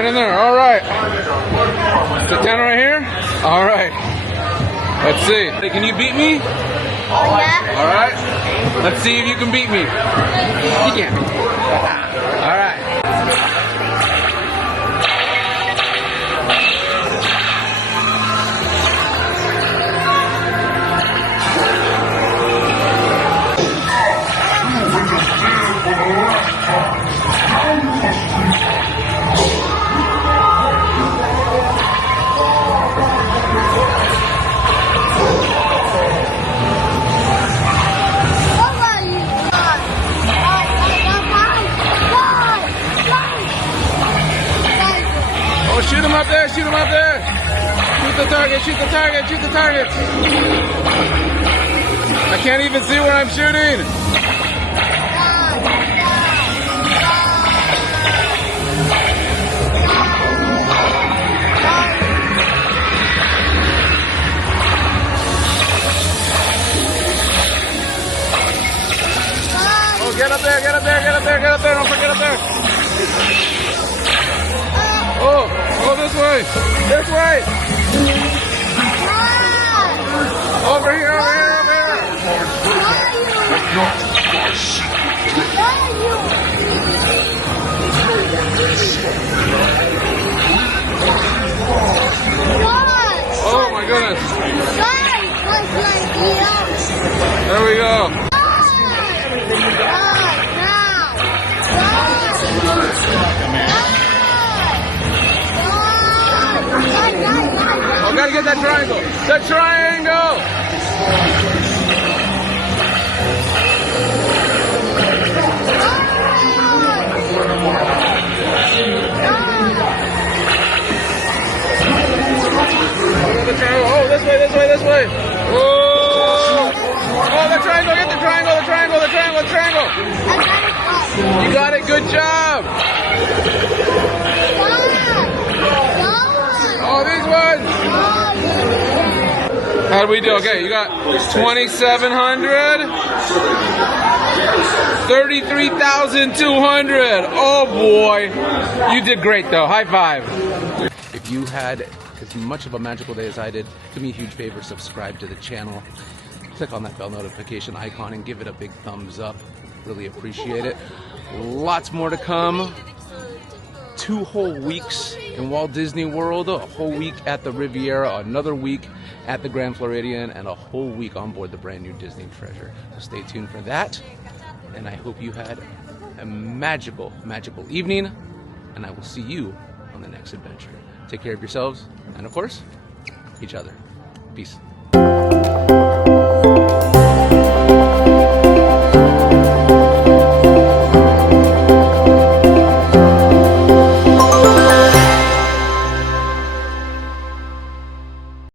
Right in there. All right. Sit down right here. All right. Let's see. Hey, can you beat me? Yeah. All right. Let's see if you can beat me. You can. All right. Shoot him up there, shoot him up there. Shoot the target, shoot the target, shoot the target. I can't even see where I'm shooting. Oh, get up there, get up there, get up there, get up there. Don't forget up there. Oh, this way. This way. Over here, over here, over here. Oh my goodness. There we go. Oh, gotta get that triangle. The triangle! Oh, this way, this way, this way. Oh, the triangle, get the triangle, the triangle, the triangle, the triangle. You got it, good job. Oh, these ones. How do we do? Okay, you got 2,700. 33,200. Oh boy. You did great though. High five. If you had as much of a magical day as I did, do me a huge favor, subscribe to the channel. Click on that bell notification icon and give it a big thumbs up. Really appreciate it. Lots more to come. 2 whole weeks in Walt Disney World, a whole week at the Riviera, another week at the Grand Floridian, and a whole week on board the brand new Disney Treasure. So stay tuned for that, and I hope you had a magical, magical evening, and I will see you on the next adventure. Take care of yourselves, and of course, each other. Peace.